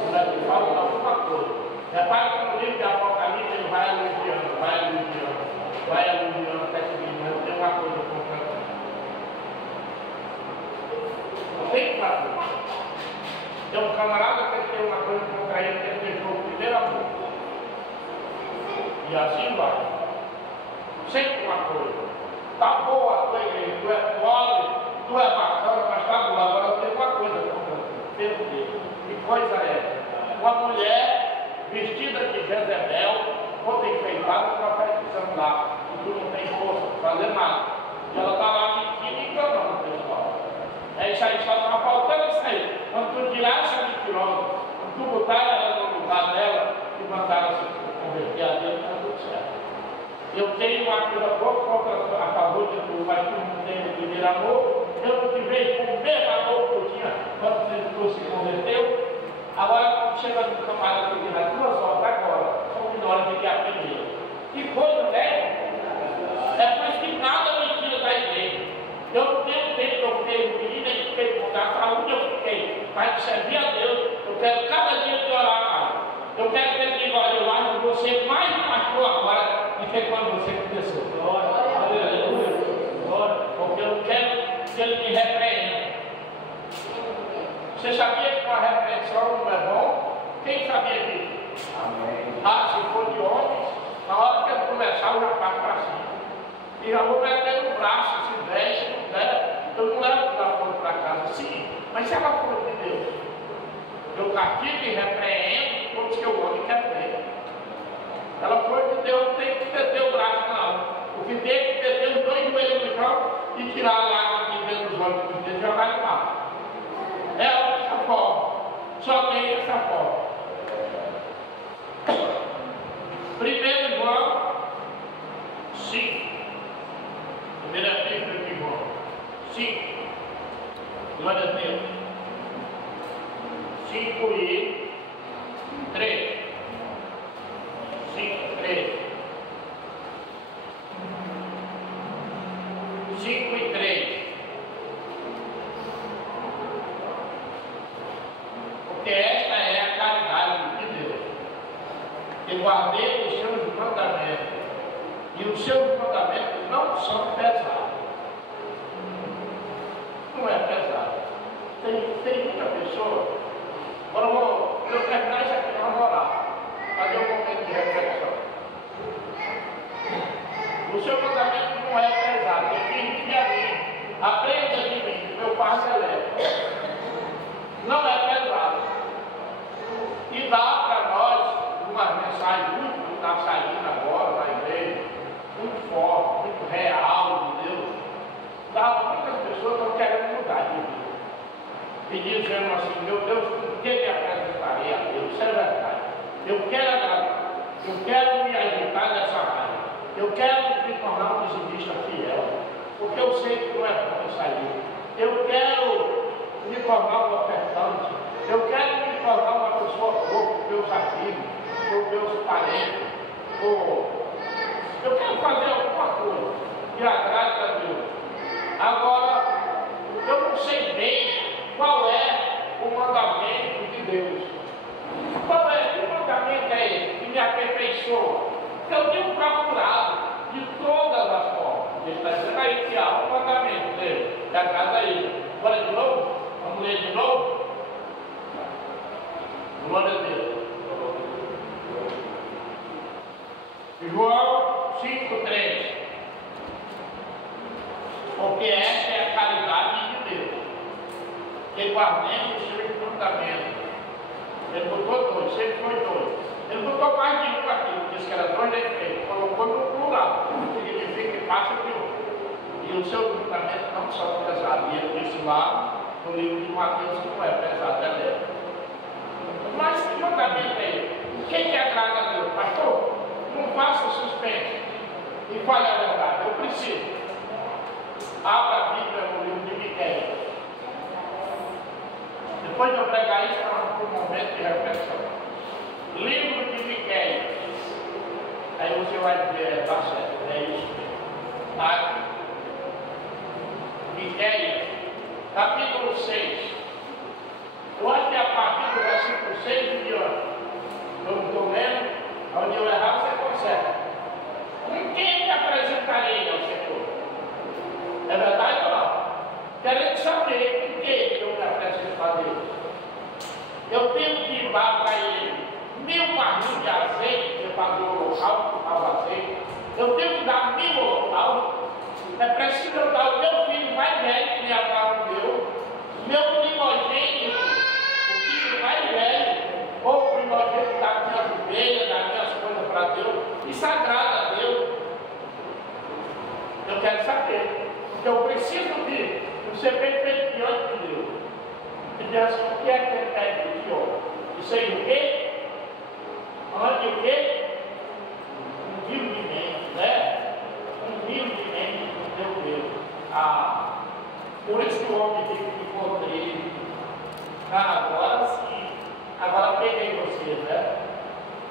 Ainda falta alguma coisa. Repare que no livro de Apocalipse ele vai elogiando, vai elogiando até que ele tem uma coisa concreta. Não tem para Deus. Tem um camarada que tem uma coisa contra ele, que ele deixou o primeiro amor. E assim vai. Sempre uma coisa. Está boa a tua igreja, tu é pobre, tu é bacana, mas está boa. Agora eu tenho uma coisa contra ti. Que coisa é? Uma mulher vestida de Jezebel, toda enfeitada, profetizando lá. E tu não tem força para fazer nada. E ela está lá mentindo e enganando o pessoal. É isso aí, só está faltando isso aí. Quando tu tirar essa mentirosa, quando tu botar ela no lugar dela e mandar ela se converter a Deus, está tudo certo. Eu tenho uma coisa boa contra a favor de tu, mas tu não tem o primeiro amor. Eu não te vejo com o mesmo amor que eu tinha quando tu se converteu. Agora, quando chega no camarada que nas 2 horas agora, são menores do que a primeira. Que coisa, né? É por isso que nada me tira da igreja. Eu não tenho tempo que eu fiquei no menino, nem fiquei com a saúde, eu fiquei. Mas servir a Deus, eu quero cada dia de orar mais. Eu quero ter que orar com você mais pastor agora do que quando você começou. Aleluia. Porque eu quero que ele me repreenda. Você sabia que uma repreensão não é bom? Quem sabia disso? Amém. Ah, se for de homens, na hora que ele começar, eu já passo para cima. E já vou meter no braço, se der, se não der. Eu não levo a flor para casa, sim. Mas se ela for de Deus, eu castigo e repreendo todos que eu amo e quero ver. Ela foi de Deus, tem que meter o braço na água. O que tem que meter os 2 joelhos no chão e tirar a lágrima de dentro dos olhos de Deus e jogar no mar. É essa forma. Só tem essa forma. 1 João 5. Primeira epístola de João 5. Glória a Deus. 5 e 3. 5 e 3. 5 e 3. Porque esta é a caridade de Deus. Que guardei os seus mandamentos. E os seus mandamentos não são pesados. Não é pesado. Tem muita pessoa. Agora eu terminar isso aqui, vamos orar. Fazer um momento de reflexão. O seu mandamento não é pesado. Ele diz a mim. Aprenda de mim, meu Pai Celeste. Não é pesado. E dá para nós uma mensagem muito que está saindo agora na igreja, muito forte, muito real de Deus. Muitas pessoas estão querendo mudar de vida. E dizendo assim, meu Deus, por que me apresentarei a Deus? Isso é verdade. Eu quero agradar. Eu quero me agitar nessa área. Eu quero me tornar um dizimista fiel. Porque eu sei que não é bom isso aí. Eu quero me tornar um ofertante. Eu quero me tornar uma pessoa boa com meus amigos, com meus parentes. Eu quero fazer alguma coisa que agrade a Deus. Agora, eu não sei bem qual é o mandamento de Deus. Qual é? Que mandamento é esse que me aperfeiçoa? Eu tenho procurado de todas as formas. Ele está dizendo aí que há um mandamento dele. Que agrada a ele. Agora de novo? Vamos ler de novo? Glória a Deus. João 5,3. Porque esta é a caridade de Deus, que guardemos os seus mandamentos. Ele botou 2, sempre foi 2. Ele botou mais de um aqui, disse que era 2 defeitos, colocou no plural, significa que passa de um. E os seus mandamentos não são pesados. E ele disse lá no livro de Mateus que não é pesado, é leve. Mas que mandamento é ele? Quem que agrada a Deus? Pastor, não faça suspense. E fale a verdade, eu preciso. Abra a Bíblia no livro de Miqueias. Depois de eu pregar isso, vamos para um momento de reflexão. Livro de Miqueias. Aí você vai ver, tá certo, é isso mesmo. Tá? Miqueias, capítulo 6. Eu acho que a partir do versículo 6 em diante. Eu não estou lendo, onde eu errar você consegue. Com quem me apresentarei ao Senhor? É verdade ou não? Querendo saber por que eu me apresento a Deus. Eu tenho que ir lá para ele 1000 barris de azeite, que pagou o local ao azeite. Eu tenho que dar 1000 local. É preciso eu dar o meu filho mais velho, que me Abraão deu, meu primogênito, o filho mais velho, ou o primogênito das minhas ovelhas, das minhas coisas para Deus, e sagrado a Deus. Eu quero saber. Eu preciso de ser perfeito diante de Deus. E Deus assim, o que é que ele pede de homem? Isso aí o quê? Antes o quê? Um tipo de mente, né? homem rico ficou triste. Ah, agora sim. Agora peguei você, né?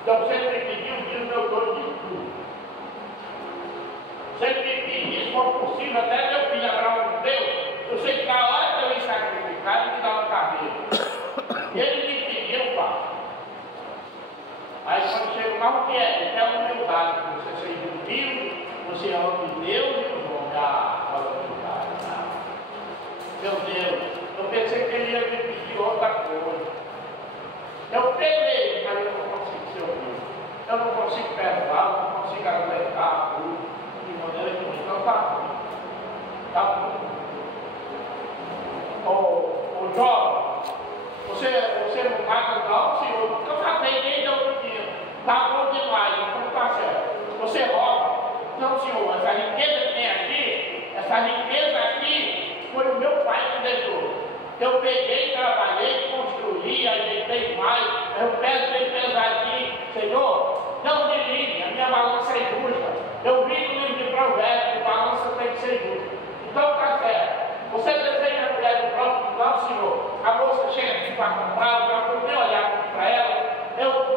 Então você me pediu, Deus, eu dou de tudo. Você me pediu, se for possível, até meu filho Abraão não deu. Eu sei que na hora que eu ia sacrificar, ele me dá um carneiro. Ele me pediu, pai. Aí quando chega lá, o que é? Ele quer humildade. Você seja humilde, você ama Deus e os homens. Ah, olha a humildade. Meu Deus, eu pensei que ele ia me pedir outra coisa. Eu pelei, mas eu não consigo ser humilde. Eu não consigo perdoar, eu não consigo aguentar tudo. De maneira que não está ruim. Está ruim. Ô jovem, você não mata não, senhor? Eu matei desde outro dia. Está bom demais, não está certo. Você rouba? Não, senhor, essa riqueza que tem aqui, essa riqueza aqui, foi o meu pai que deixou. Eu peguei, trabalhei, construí, ajeitei mais, eu peso bem pesadinho. Senhor, não me ligue, a minha balança é justa. Eu vi no livro de Provérbios que balança tem que ser justa. Então está certo. Você deseja a mulher do próprio? Não, senhor. A moça chega aqui para comprar, eu já fui nem olhar para ela.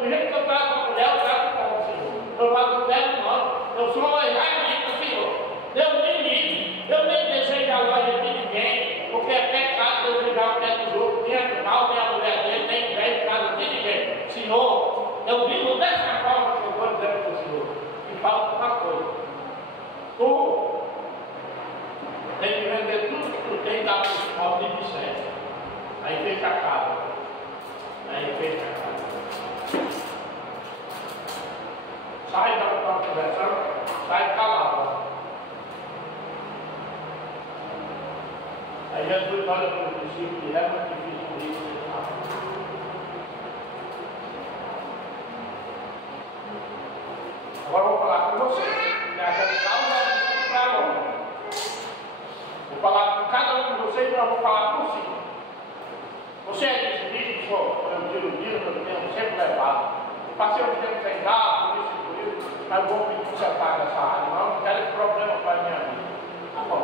Do jeito que eu trato a mulher, eu trato como, senhor. Eu não quero não. Eu sou israelita, senhor. Deus me livre. Eu nem desejo a loja de ninguém, porque é pecado desejar o que é dos outros, nem animal, nem a mulher dele, nem velho, em casa de ninguém. Senhor, eu vivo dessa forma que eu estou dizendo para o senhor. E falta uma coisa. Tu tem que vender tudo que tu tem e dar para os pobres de Vicente. Aí fecha a casa. Aí fecha a casa. Sai da tua conversa, sai calado. Aí Jesus olha para o discípulo e é muito difícil isso. Agora eu vou falar com você. Aquela causa para longe. Vou falar com cada um de vocês, mas eu vou falar por si. Você é desiludido, sou eu iludido, eu tenho sempre levado. Eu passei um tempo sem dar, por isso, mas eu vou me consertar nessa área. Não quero esse problema para a minha vida. Tá bom.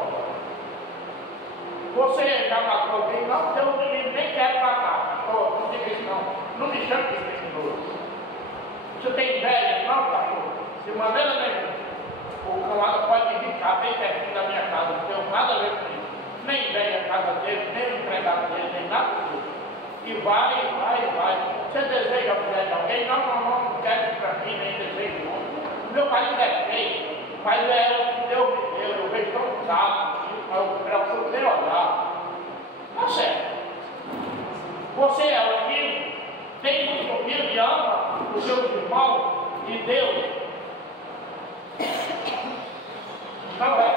Você já matou alguém? Não, Deus me livre, nem quero matar. Não diga isso não. Não me chame de criminoso. Você tem inveja? Não, pastor. De maneira nenhuma. O camarada pode ficar bem pertinho da minha casa, não tenho nada a ver com isso. Nem inveja a casa dele, nem o empregado dele, nem nada disso. E vai. Você deseja a mulher de alguém? Não quero isso para mim, nem desejo não. Meu marido é feio, mas é o que Deus me deu, eu vejo tão usado, mas eu preciso nem olhar. Tá certo. Você é humilde, tem muito humilde e ama os seus irmãos e Deus. Não é.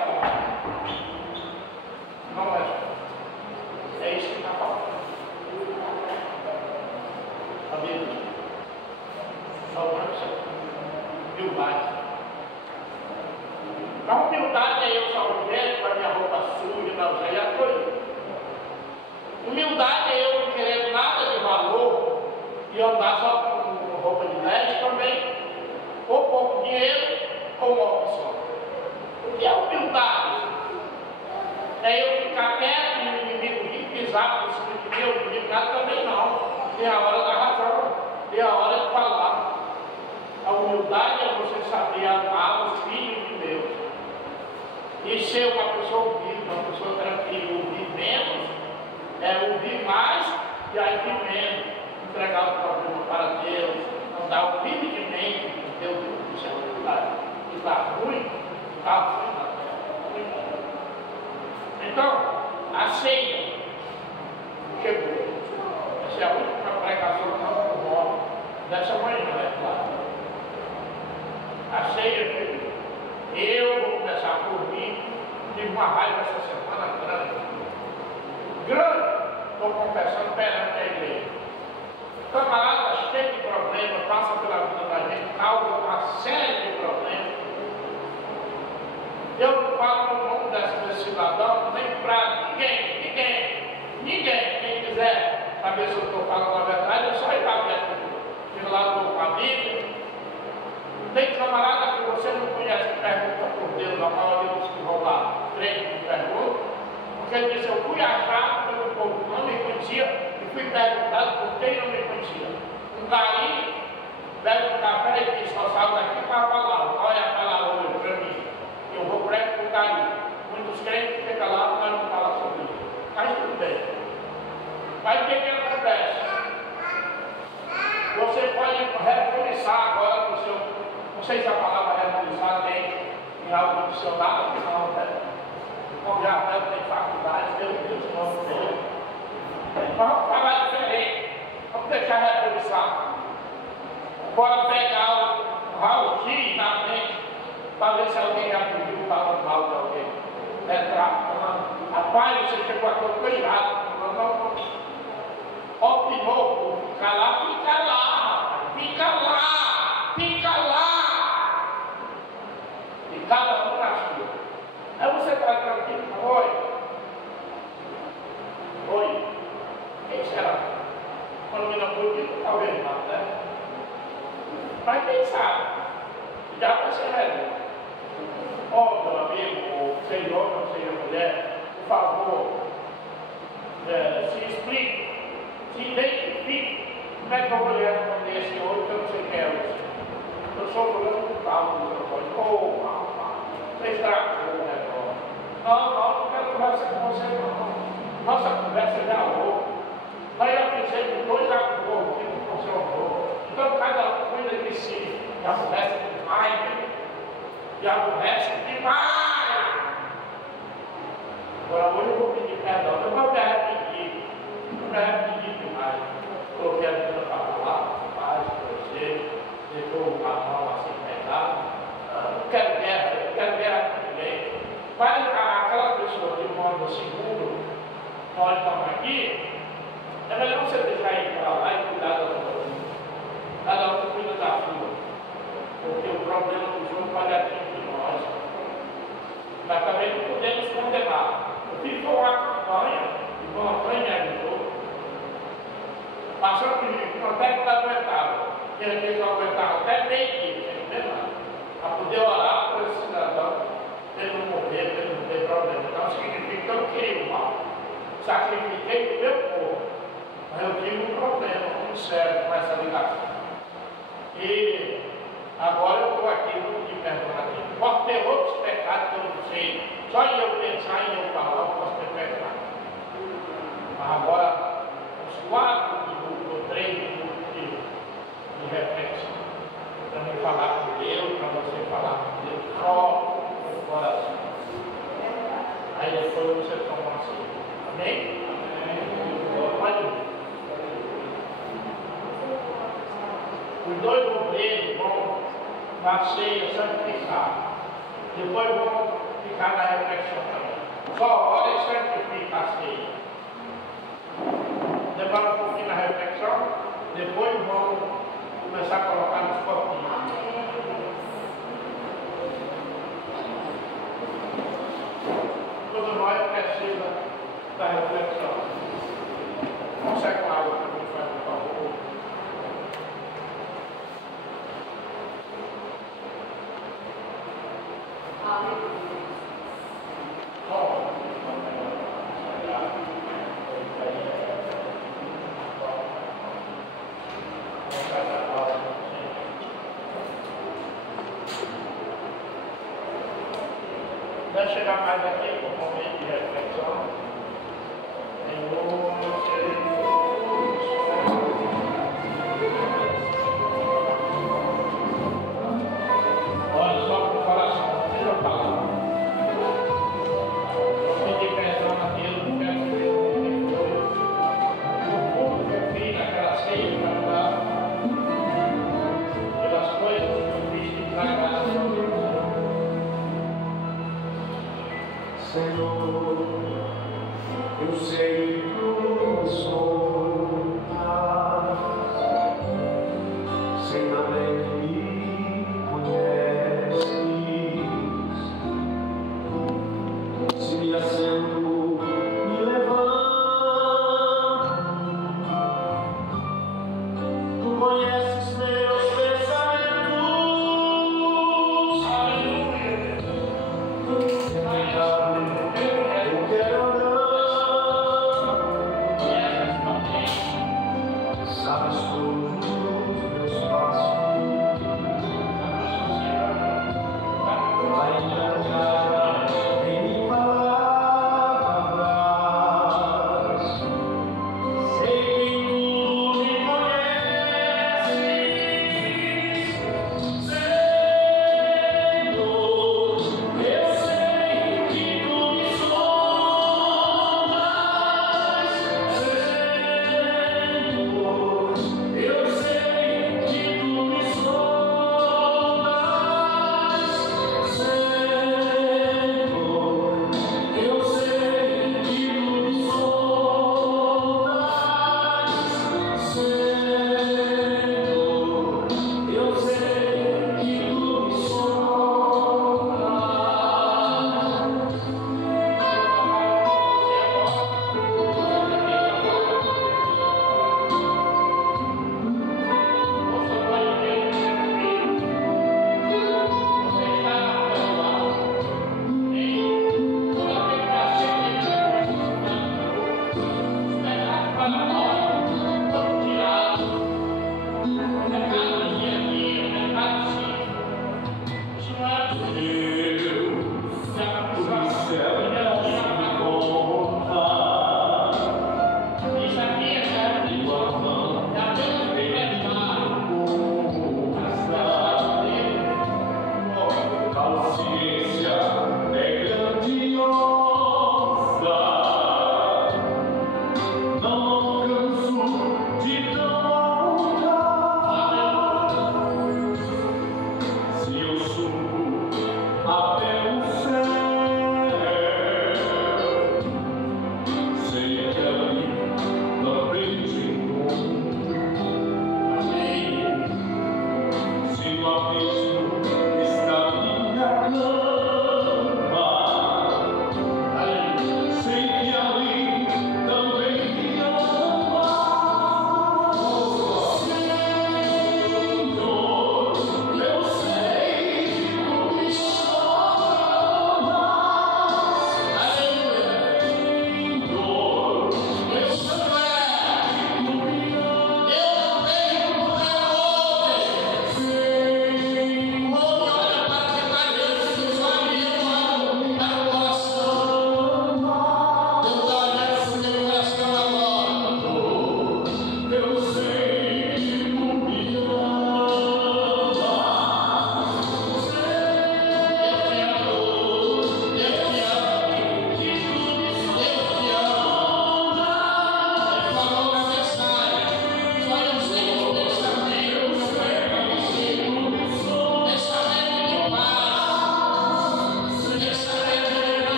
Não é. É isso que está falando. Amém? Humildade. A humildade é eu só mulher com a minha roupa suja, não sei a coisa. Humildade é eu não querendo nada de valor e andar só com roupa de leste também, ou pouco dinheiro, ou uma opção. O que é humildade? É eu ficar quieto e o inimigo vir pisar por cima de mim, o inimigo nada também não. Tem a hora da razão, tem a hora de falar. A humildade é você saber amar os filhos de Deus. E ser uma pessoa humilde, uma pessoa tranquila. Ouvir menos é ouvir mais e agir menos. Entregar o problema para Deus, andar humildemente com Deus do céu. E está ruim, está ruim na terra. Então, a ceia chegou. Essa é a última pregação não morre dessa manhã, é claro. A ceia chegou. Eu vou começar por mim. Tive uma raiva essa semana grande. Estou confessando perante a igreja. Camarada cheio de problemas, passa pela vida da gente, causa uma série de problemas. Eu não falo no nome desse cidadão, nem para ninguém. Quem quiser saber se eu estou falando a verdade, é só ir para dentro. Chega lá do família. Tem camarada que você não conhece que pergunta por Deus, a maioria dos que vão lá, crente que pergunta, porque ele diz, eu fui achar Daí, bebe um café e diz, só salgo daqui para a palavra. Olha a palavra hoje para mim. Eu vou pregar por daí. Muitos crentes ficam lá, mas não falam sobre isso. Mas tudo bem. Mas o que acontece? Você pode recomeçar agora no seu. Não sei se a palavra recomeçar tem em algo do seu lado, não, né? Como já tem faculdade, meu Deus, não tem. Mas vamos falar diferente. Vamos deixar recomeçar. Bora pegar o raio-x na frente para ver se alguém já pediu falando mal de alguém. Rapaz, você chegou a coisa errada. Opinou, fica lá, fica lá, fica lá, fica lá. E cada um na sua. Aí você está tranquilo, oi. Oi. Quem será? Quando me não bonito, talvez não, né? Mas quem sabe? Já vai ser resolvido. Ó, meu amigo, seja homem ou seja mulher, por favor, se explique, se identifique. Como é que eu vou lhe responder esse outro que eu não sei quem é você? Eu sou fulano do tal, do microfone. Ô, rapaz, você estragou o negócio. Não quero conversar com você, não. Nossa conversa já houve. Nós já fizemos 2 acordos que não funcionou. Então cada um cuida de si. E aborrece demais, né? E aborrece demais. Agora hoje eu vou pedir perdão. Eu vou me arrepender. Eu me arrependi demais. Coloquei a vida para falar, paz, para você. Deixou a mão assim pesada. Não quero guerra com ninguém. Mas aquela pessoa que mora no segundo, nós estamos aqui, é melhor você deixar ele para lá e cuidar da sua vida. Cada um cuida da sua. Porque o problema do jogo pode atingir nós. Mas também não podemos condenar. Eu fiz uma campanha, e uma campanha me ajudou. Passou por mim, até que não aguentava. Tinha que não aguentava até meio-dia, sem comer nada. Para poder orar por esse cidadão, para ele não morrer, para ele não ter problema. Então significa que eu não queria o mal. Sacrifiquei o meu povo. Mas eu tive um problema muito sério com essa ligação. E agora eu estou aqui no de perdão. Posso ter outros pecados que eu não sei. Só em eu pensar, em eu falar, eu posso ter pecado. Mas agora, uns 4 minutos ou 3 minutos de reflexão. Para me falar com Deus, para você falar com Deus, só no coração. Aí depois você toma assim. Amém? Pode ir. Os 2 obreiros vão na ceia santificar. Depois vão ficar na reflexão também. Só ora e santifica a ceia. Demora um pouquinho na reflexão. Depois vão começar a colocar nos copinhos. Todos nós precisamos da reflexão. Consegue uma água para mim, faz um favor. Vai chegar mais aqui com o momento de reflexão. Olha só para o coração, deixa eu falar. Eu pedi perdão a Deus, não quero que Deus me perdoe. O pouco que eu fiz naquela ceia para dar, pelas coisas que eu fiz que desagradaram. Senhor, eu sei que tu sou.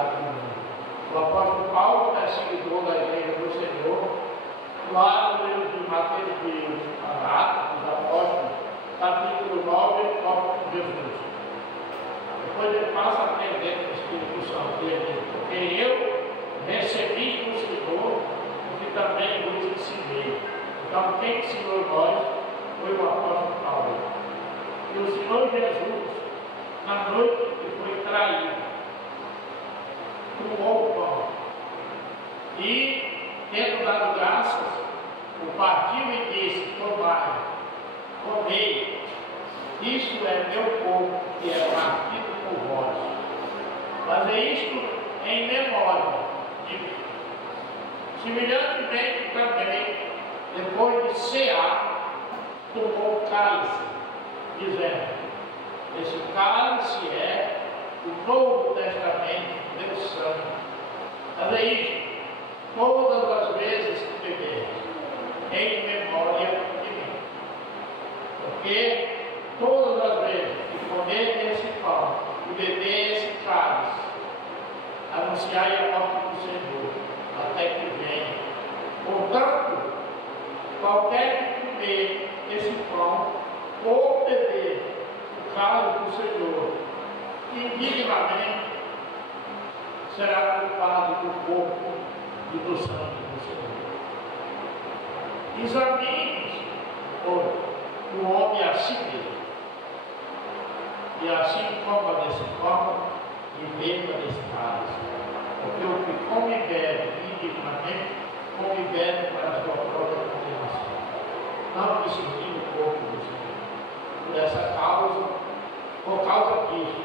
pecado do mundo. O apóstolo Paulo, perseguidor da igreja do Senhor, lá no livro de Mateus de Atos dos Apóstolos, capítulo 9, ele toca com Jesus. Depois ele passa a aprender com o Espírito Santo dele, porque eu recebi do Senhor, que também vos ensinei. Então, quem ensinou nós foi o apóstolo Paulo. E o Senhor Jesus, na noite que foi traído, tomou o pão e, tendo dado graças, o partiu e disse: tomai, comei, isto é meu corpo que é partido por vós. Fazer isto em memória de mim. Semelhantemente também, depois de cear, tomou o cálice, dizendo: esse cálice é o Novo Testamento do meu sangue. Fazer isto todas as vezes que beber, em memória de mim. Porque todas as vezes que comer esse pão e beber esse cálice, anunciai a morte do Senhor, até que venha. Portanto, qualquer que comer esse pão ou beber o cálice do Senhor indignamente, será culpado do corpo e do sangue do Senhor. Examine-se, o homem a si mesmo, e assim coma desse pão e beba desse cálice, porque o que come e bebe indignamente, come e bebe para a sua própria condenação, não discernindo o corpo do Senhor. Por essa causa, por causa disso,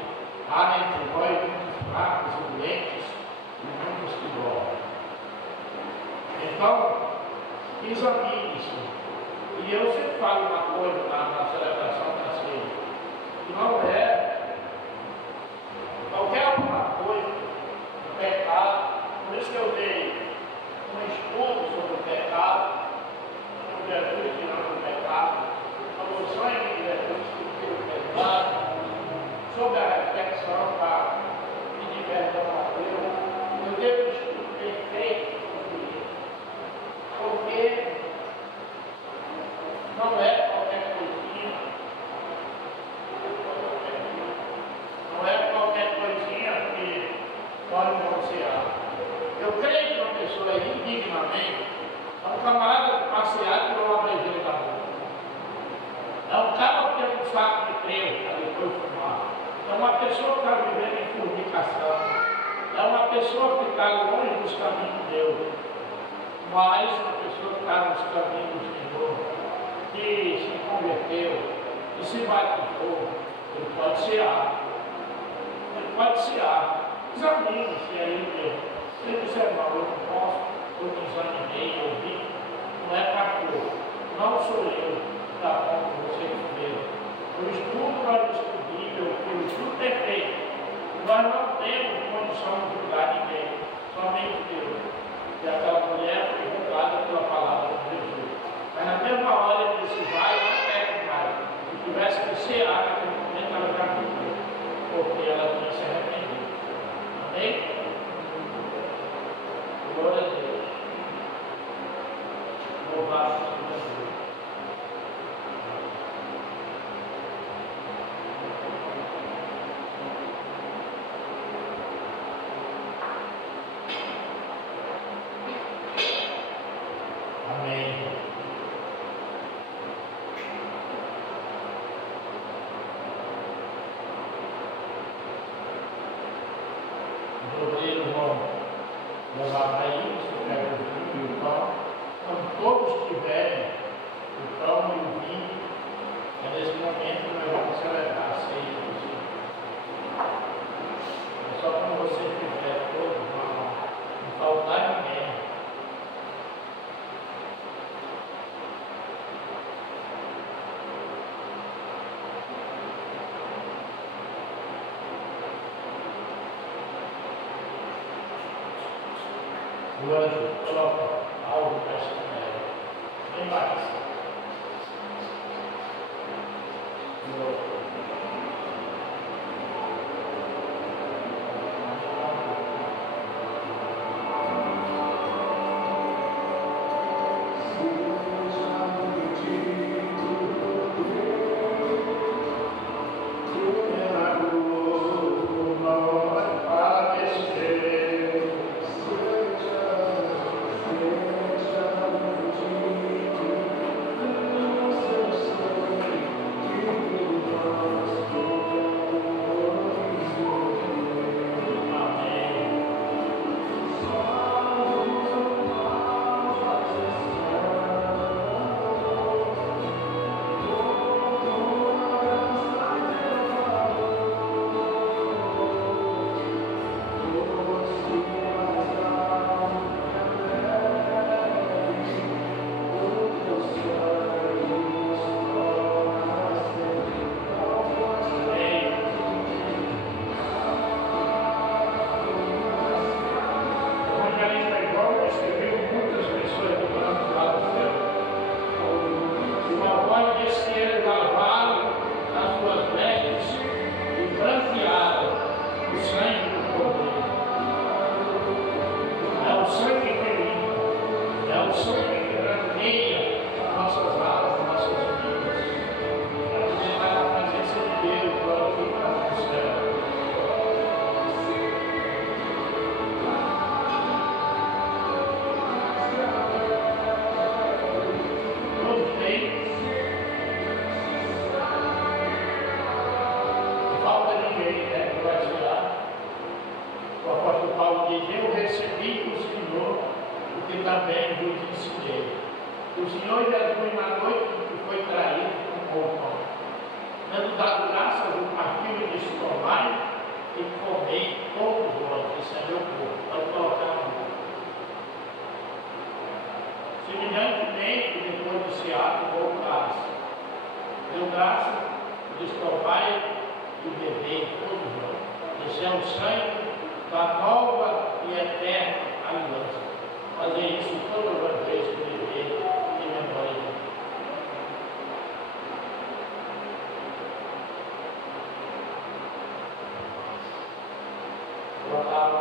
há entre nós muitos fracos e doentes e muitos que dormem. Então, examine-se. E eu sempre falo uma coisa na celebração da ceia, que não é qualquer outra coisa do pecado. Por isso que eu dei um estudo sobre o pecado, sobre Jesus tirando o pecado, sobre o sangue de Jesus que tira o pecado, sobre a reflexão para pedir perdão a Deus. Eu dei um estudo bem feito sobre isso, porque não é qualquer coisinha, não é qualquer coisinha que pode anunciar. Eu creio que uma pessoa indignamente é um camarada passeado por uma brejeira da boca. É um cara que tem um saco de creme para depois fumar. É uma pessoa que está vivendo em fornicação. É uma pessoa que está longe dos caminhos de Deus. Mas uma pessoa que está nos caminhos do Senhor, que se converteu, que se batizou, ele pode cear. Ele pode cear. Examine-se aí mesmo. Se ele disser, não, eu não posso, eu me examinei, eu vi, não é pastor, não sou eu que dá conta de você comer. O estudo nós descobrimos, o estudo perfeito. Nós não temos condição de julgar ninguém, somente Deus. E aquela mulher foi julgada pela palavra de Jesus. Mas na mesma hora ele disse: vai, não pegue mais. Se tivesse que cear, naquele momento ela já morreu, porque ela tinha se arrependido. Amém? Glória a Deus. Louvado seja Deus. Amém. Os obreiros vão levar para isso, pega o vinho e o pão. Quando todos tiverem o pão e o vinho, é nesse momento que nós vamos celebrar a ceia do Senhor. É só quando você tiver todos, não faltar ninguém. O anjo coloca algo para essa mulher, bem baixo. Esse é o sangue da nova e eterna aliança. Fazer isso todas as vezes que viver em memória de Deus. Eu estava